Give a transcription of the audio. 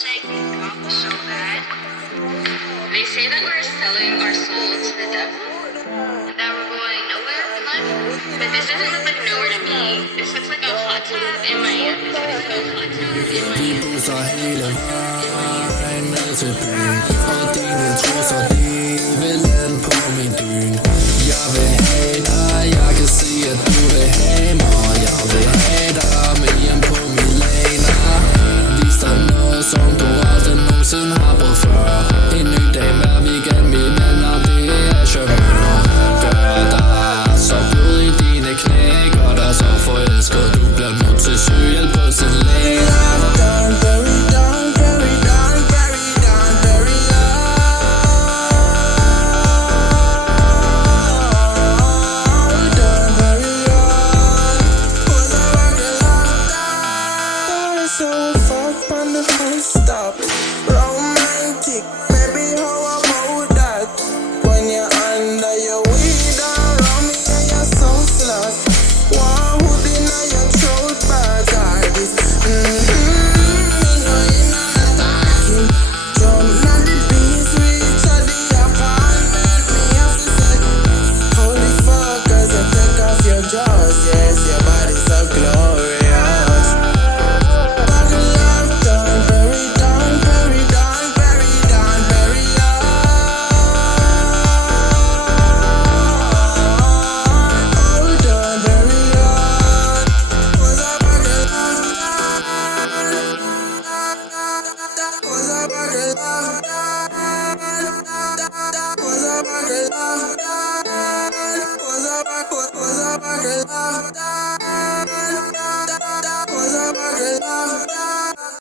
taking off so bad. They say that we're selling our soul to the devil, and that we're going nowhere in life. But this doesn't look like nowhere to me. This looks like a hot tub in Miami. This looks like a hot tub in Miami. Vi busser hele vejen ned til byen, og dine trusser, de vil lande på min dyn. Jeg vil have dig, jeg kan se at du vil have mig, og jeg vil have dig med hjem på Milana. Vis dig noget, som du aldrig nogensinde har prøvet før. En ny dag hver weekend, mine venner, det er charmeur. Gør dig så blød i dine knæ, gør dig så forelsket, du bliver nødt til sygehjælp på sin læge. So fuck on the stop.